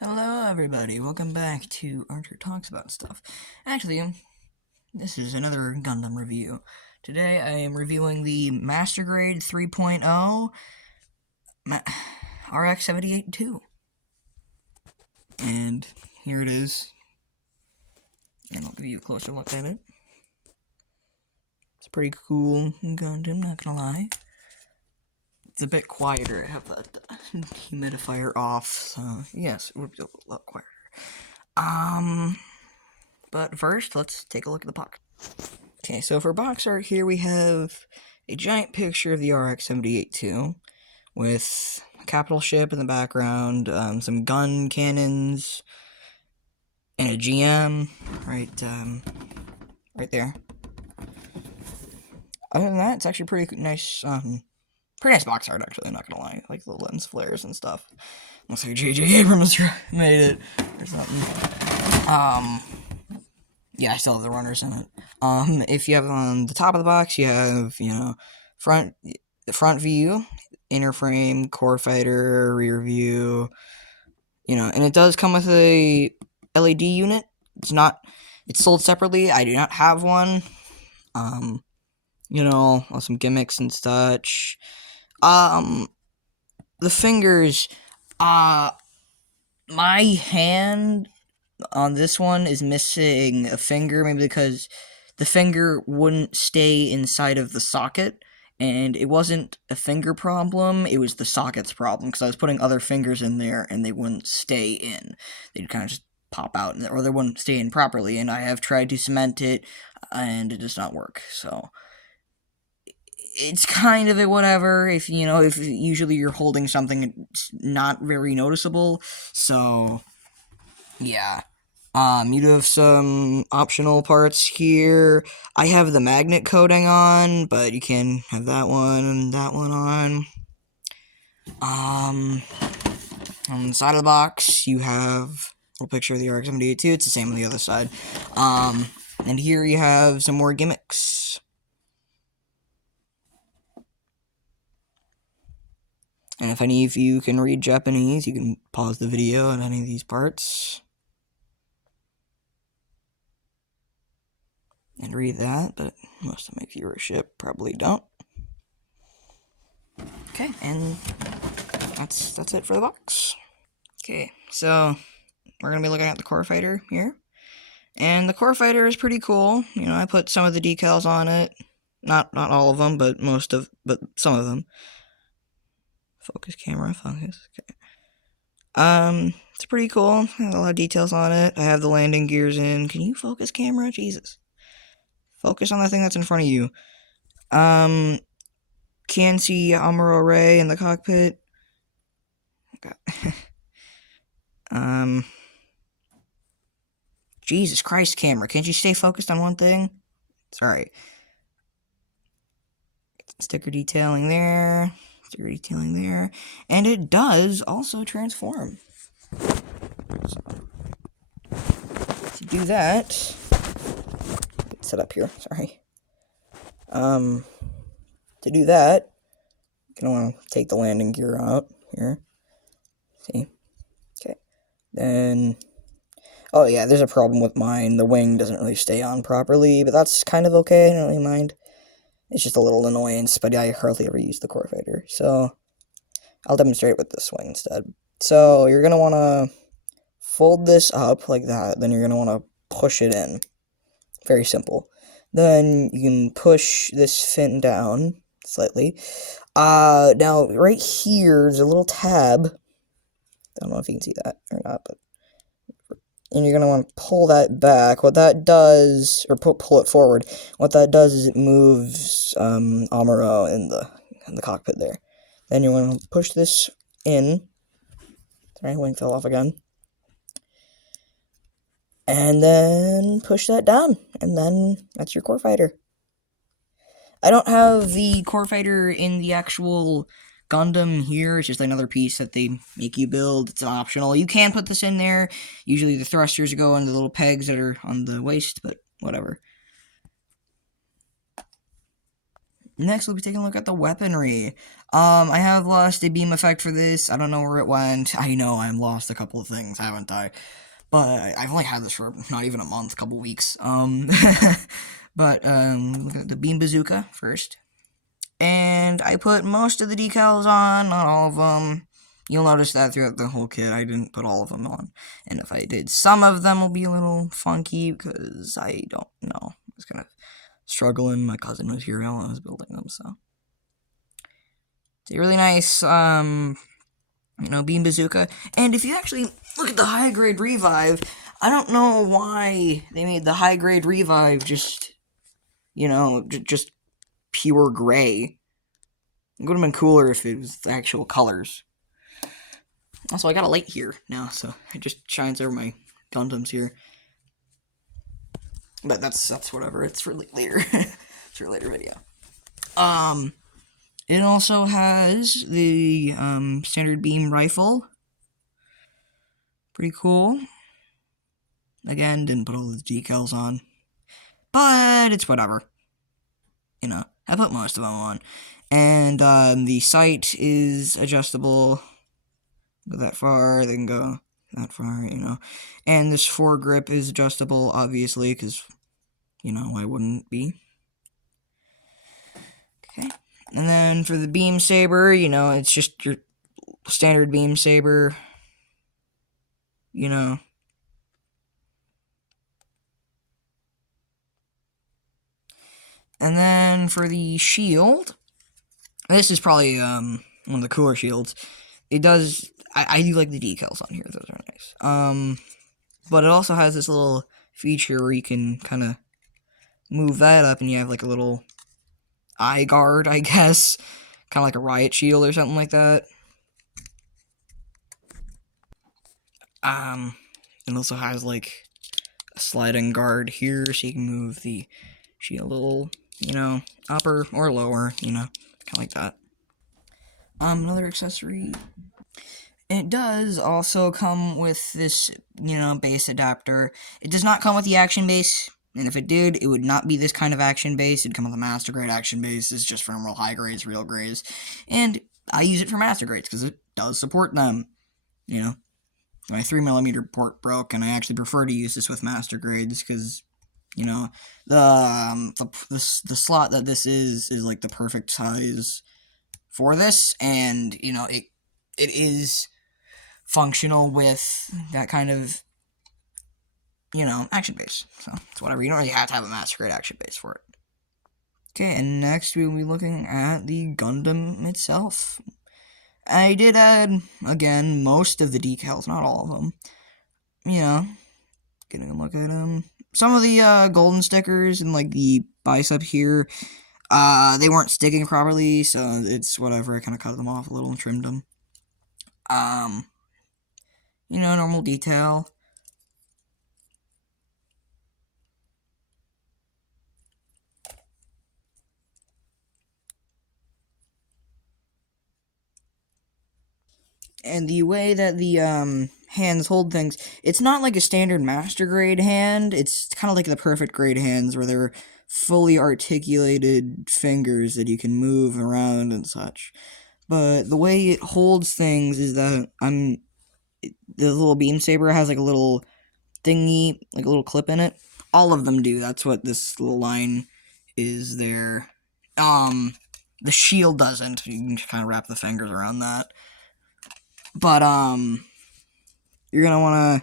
Hello everybody, welcome back to Archer Talks About Stuff. Actually, this is another Gundam review. Today I am reviewing the Master Grade 3.0 RX-78-2. And here it is. And I'll give you a closer look at it. It's a pretty cool Gundam, not gonna lie. It's a bit quieter. I have that humidifier off, so yes, it would be a lot quieter. But first, let's take a look at the box. Okay, so for box art here, we have a giant picture of the RX-78-2 with a capital ship in the background, some gun cannons, and a GM right there. Other than that, it's actually pretty nice box art, actually, I'm not gonna lie. Like the lens flares and stuff. Looks like J.J. Abrams made it or something. Yeah, I still have the runners in it. If you have on the top of the box, you have, the front view, inner frame, core fighter, rear view, and it does come with a LED unit. It's sold separately. I do not have one. Some gimmicks and such. The fingers, my hand on this one is missing a finger, maybe because the finger wouldn't stay inside of the socket, and it wasn't a finger problem, it was the socket's problem, because I was putting other fingers in there, and they wouldn't stay in. They'd kind of just pop out, or they wouldn't stay in properly, and I have tried to cement it, and it does not work, so it's kind of a whatever. If usually you're holding something, it's not very noticeable, so yeah. You do have some optional parts here. I have the magnet coating on, but you can have that one and that one on. On the side of the box, you have a little picture of the RX-78-2. It's the same on the other side. And here you have some more gimmicks. And if any of you can read Japanese, you can pause the video at any of these parts and read that, but most of my viewership probably don't. Okay, and that's it for the box. Okay, so we're gonna be looking at the core fighter here, and the core fighter is pretty cool. I put some of the decals on it, not all of them, but some of them. Focus camera, focus. Okay. It's pretty cool. Has a lot of details on it. I have the landing gears in. Can you focus camera? Jesus. Focus on the thing that's in front of you. Can see Amuro Ray in the cockpit. Jesus Christ, camera. Can't you stay focused on one thing? Sorry. Sticker detailing there. Sticker detailing there. And it does also transform. So, to do that, let's set up here, sorry. To do that, you're gonna want to take the landing gear out here. See? Okay. Then, oh yeah, there's a problem with mine. The wing doesn't really stay on properly, but that's kind of okay. I don't really mind. It's just a little annoyance, but I hardly ever use the core fighter, so I'll demonstrate with this wing instead. So you're gonna want to fold this up like that, then you're gonna want to push it in. Very simple. Then you can push this fin down slightly. Now right here, there's a little tab. I don't know if you can see that or not, but and you're gonna want to pull that back. What that does, or pull it forward. What that does is it moves Amuro in the cockpit there. Then you want to push this in. Sorry, wing fell off again. And then push that down, and then that's your core fighter. I don't have the core fighter in the actual Gundam here. It's just another piece that they make you build. It's optional. You can put this in there. Usually the thrusters go into the little pegs that are on the waist, but whatever. Next, we'll be taking a look at the weaponry. I have lost a beam effect for this. I don't know where it went. I know I've lost a couple of things, haven't I? But I've only had this for not even a month, a couple weeks. But look at the beam bazooka first. And I put most of the decals on, not all of them. You'll notice that throughout the whole kit, I didn't put all of them on. And if I did, some of them will be a little funky, because I don't know. I was kind of struggling. My cousin was here while I was building them, so. It's a really nice, beam bazooka. And if you actually look at the high grade revive, I don't know why they made the high grade revive just, just pure gray. It would have been cooler if it was the actual colors. Also, I got a light here now, so it just shines over my Gundams here. But that's whatever. It's for later. It's for a later video. It also has the standard beam rifle. Pretty cool. Again, didn't put all the decals on, but it's whatever. I put most of them on. And the sight is adjustable. Go that far, they can go that far, And this foregrip is adjustable, obviously, because, why wouldn't be? Okay. And then for the beam saber, it's just your standard beam saber. And then for the shield, this is probably one of the cooler shields. It does, I do like the decals on here, those are nice. But it also has this little feature where you can kind of move that up and you have like a little eye guard, I guess. Kind of like a riot shield or something like that. It also has like a sliding guard here so you can move the shield a little, upper or lower, kind of like that. Another accessory. It does also come with this, base adapter. It does not come with the action base, and if it did, it would not be this kind of action base. It'd come with a master grade action base. It's just for real high grades, real grades. And I use it for master grades because it does support them. My 3mm port broke, and I actually prefer to use this with master grades because, the slot that this is like the perfect size for this, and, it is functional with that kind of, action base. So, it's whatever. You don't really have to have a master grade action base for it. Okay, and next we will be looking at the Gundam itself. I did add, again, most of the decals, not all of them. Getting a look at them. Some of the golden stickers and, like, the bicep here, they weren't sticking properly, so it's whatever. I kind of cut them off a little and trimmed them. Normal detail. And the way that the hands hold things, it's not like a standard master grade hand. It's kind of like the perfect grade hands where they're fully articulated fingers that you can move around and such. But the way it holds things is that the little beam saber has like a little thingy, like a little clip in it. All of them do. That's what this little line is there. The shield doesn't. You can kind of wrap the fingers around that. But, you're gonna wanna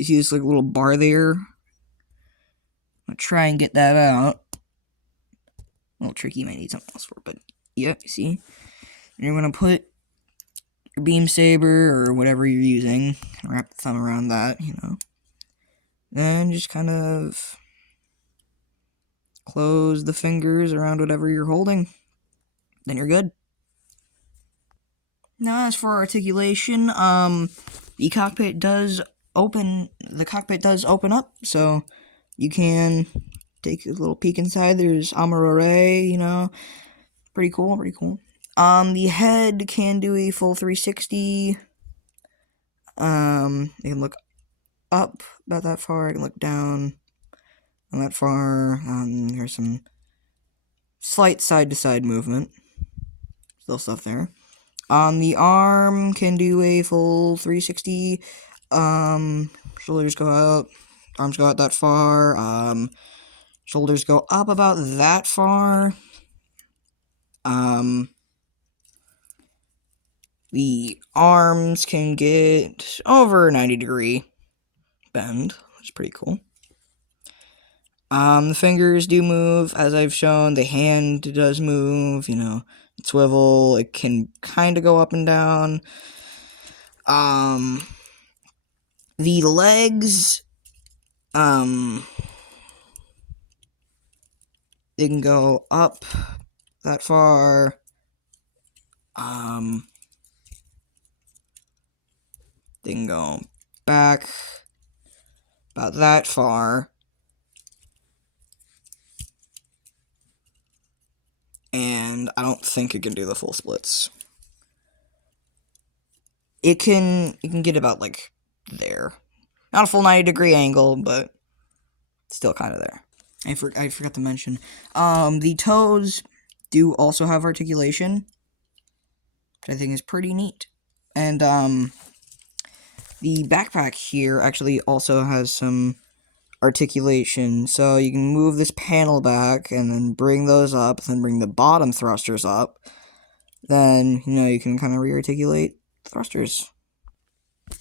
see this like little bar there. I'm gonna try and get that out. A little tricky, you might need something else for it, but yeah, you see? And you're gonna put your beam saber or whatever you're using, wrap the thumb around that, Then just kind of close the fingers around whatever you're holding. Then you're good. Now, as for articulation, the cockpit does open up, so you can take a little peek inside. There's Amarore, pretty cool. The head can do a full 360. You can look up about that far, I can look down not that far. There's some slight side-to-side movement. Still stuff there. The arm can do a full 360. Shoulders go out. Arms go out that far. Shoulders go up about that far. The arms can get over 90-degree bend, which is pretty cool. The fingers do move, as I've shown. The hand does move, swivel. It can kind of go up and down. The legs, they can go up that far. They can go back about that far. And I don't think it can do the full splits. It can get about, like, there. Not a full 90-degree angle, but still kind of there. I forgot to mention. The toes do also have articulation, which I think is pretty neat. And, the backpack here actually also has some articulation, so you can move this panel back, and then bring those up, then bring the bottom thrusters up. Then, you can kind of re-articulate thrusters.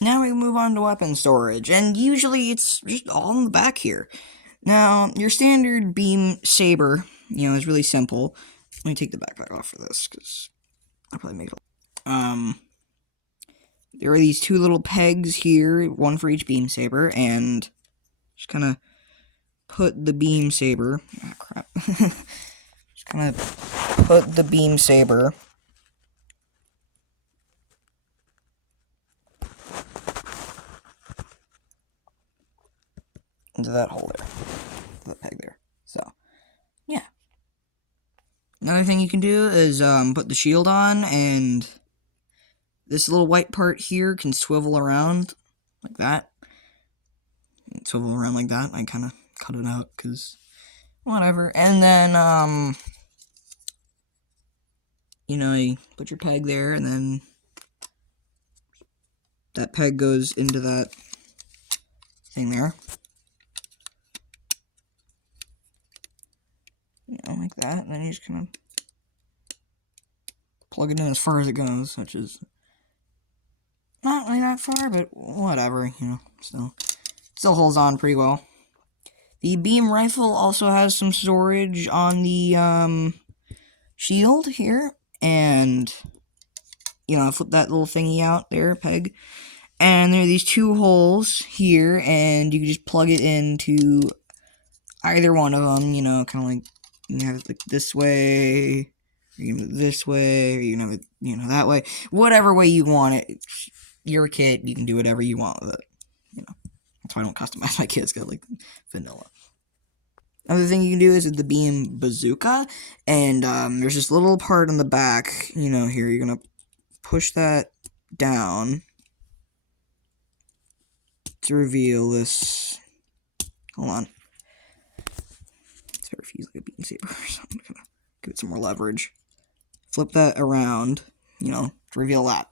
Now we move on to weapon storage, and usually it's just all in the back here. Now, your standard beam saber, is really simple. Let me take the backpack off for this, because I'll probably make it. There are these two little pegs here, one for each beam saber, and just kind of put the beam saber. Ah, crap. Just kind of put the beam saber into that hole there, the peg there. So, yeah. Another thing you can do is put the shield on, and this little white part here can swivel around like that. Swivel around like that. I kind of cut it out because whatever. And then you put your peg there, and then that peg goes into that thing there. Like that. And then you just kind of plug it in as far as it goes, which is not really that far, but whatever, still holds on pretty well. The beam rifle also has some storage on the shield here, and flip that little thingy out there, peg, and there are these two holes here, and you can just plug it into either one of them. Kind of like you can have it like this way, or you can have it this way, or you can have it that way, whatever way you want it. You're a kid, you can do whatever you want with it. That's why I don't customize my kits, got like vanilla. Another thing you can do is the beam bazooka, and there's this little part on the back, here, you're gonna push that down to reveal this. Hold on. It's better if you use like a beam saber, so I'm gonna give it some more leverage. Flip that around, to reveal that.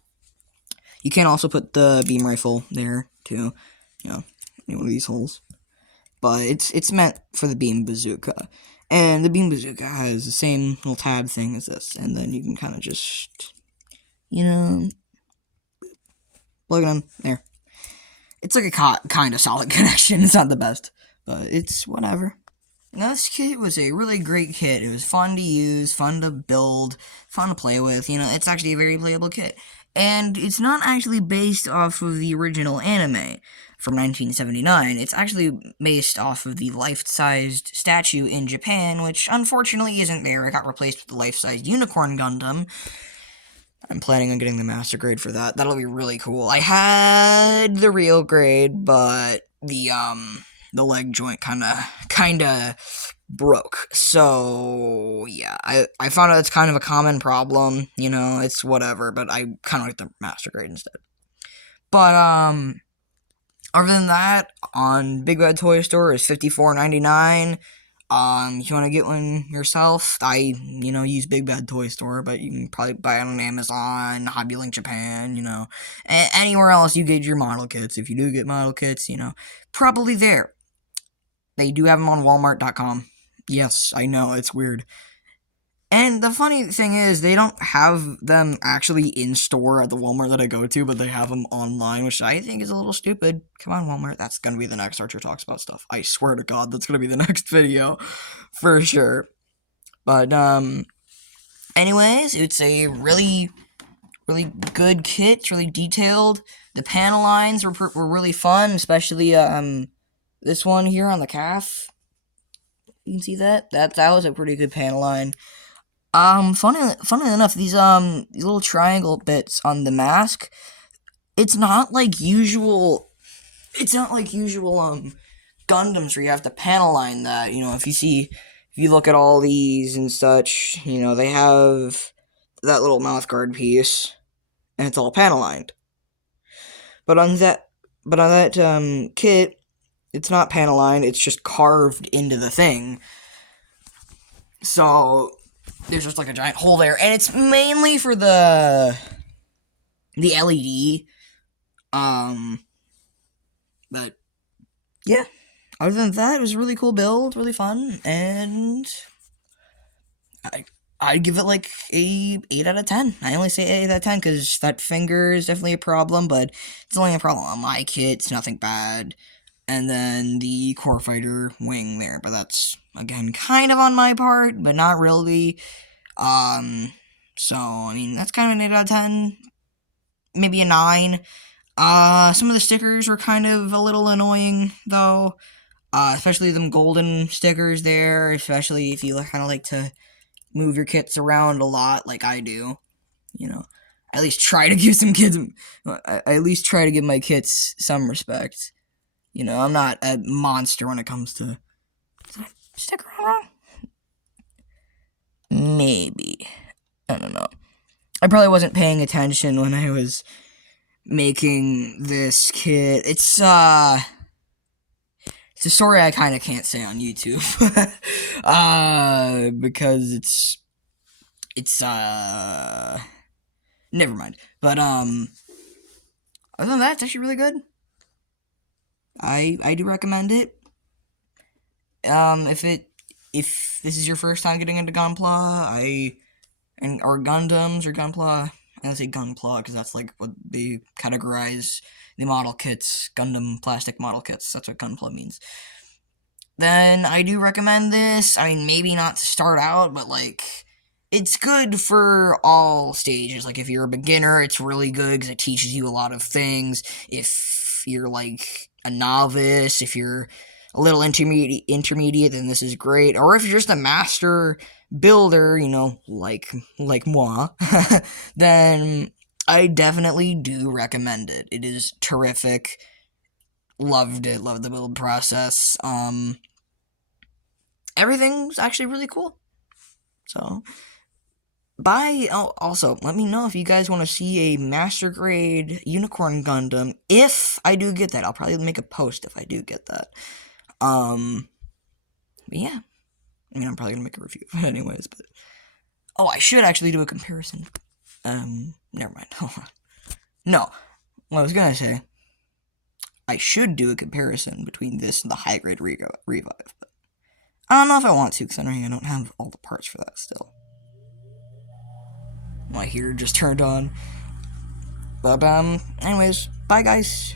You can also put the beam rifle there, too, in one of these holes. But it's meant for the beam bazooka. And the beam bazooka has the same little tab thing as this. And then you can kind of just, plug it in there. It's like a kind of solid connection. It's not the best, but it's whatever. Now, this kit was a really great kit. It was fun to use, fun to build, fun to play with. It's actually a very playable kit. And it's not actually based off of the original anime from 1979. It's actually based off of the life-sized statue in Japan, which unfortunately isn't there. It got replaced with the life-sized unicorn Gundam. I'm planning on getting the master grade for that. That'll be really cool. I had the real grade, but the leg joint kinda broke. So, yeah, I found out it's kind of a common problem, it's whatever, but I kind of like the master grade instead. But, other than that, on Big Bad Toy Store is $54.99. If you want to get one yourself, I, use Big Bad Toy Store, but you can probably buy it on Amazon, Hobby Link Japan, anywhere else you get your model kits. If you do get model kits, probably there. They do have them on Walmart.com. Yes, I know, it's weird. And the funny thing is, they don't have them actually in store at the Walmart that I go to, but they have them online, which I think is a little stupid. Come on, Walmart, that's gonna be the next Archer Talks About stuff. I swear to God, that's gonna be the next video, for sure. But, anyways, it's a really, really good kit. It's really detailed. The panel lines were really fun, especially, this one here on the calf. You can see that? That was a pretty good panel line. Funnily enough, these little triangle bits on the mask, it's not like usual Gundams where you have to panel line that. If you look at all these and such, they have that little mouth guard piece, and it's all panel lined. But on that kit, it's not panel lined, it's just carved into the thing. So there's just like a giant hole there, and it's mainly for the LED. But yeah, other than that, it was a really cool build, really fun, and I'd give it like a 8 out of 10. I only say 8 out of 10 because that finger is definitely a problem, but it's only a problem on my kit. It's nothing bad. And then the core fighter wing there, but that's, again, kind of on my part, but not really. So, I mean, that's kind of an 8 out of 10, maybe a 9. Some of the stickers were kind of a little annoying, though, especially them golden stickers there, especially if you kind of like to move your kits around a lot, like I do, at least try to give my kits some respect. I'm not a monster when it comes to... Did I stick around wrong? Maybe. I don't know. I probably wasn't paying attention when I was making this kit. It's a story I kind of can't say on YouTube. Because it's never mind. But, other than that, it's actually really good. I do recommend it. If this is your first time getting into Gunpla, or Gundams, or Gunpla, I say Gunpla because that's like what they categorize the model kits, Gundam plastic model kits, that's what Gunpla means. Then I do recommend this. I mean, maybe not to start out, but like, it's good for all stages. Like, if you're a beginner, it's really good because it teaches you a lot of things. If you're like a novice, if you're a little intermediate, then this is great. Or if you're just a master builder, like moi, then I definitely do recommend it. It is terrific. Loved it. Loved the build process. Everything's actually really cool. So, bye. Oh, also, let me know if you guys want to see a Master Grade Unicorn Gundam. If I do get that, I'll probably make a post if I do get that. But yeah. I mean, I'm probably gonna make a review of it anyways, but... Oh, I should actually do a comparison. Never mind. Hold on. No. What I was gonna say... I should do a comparison between this and the high-grade Revive, but... I don't know if I want to, considering I don't have all the parts for that still. My heater just turned on. But, anyways, bye guys.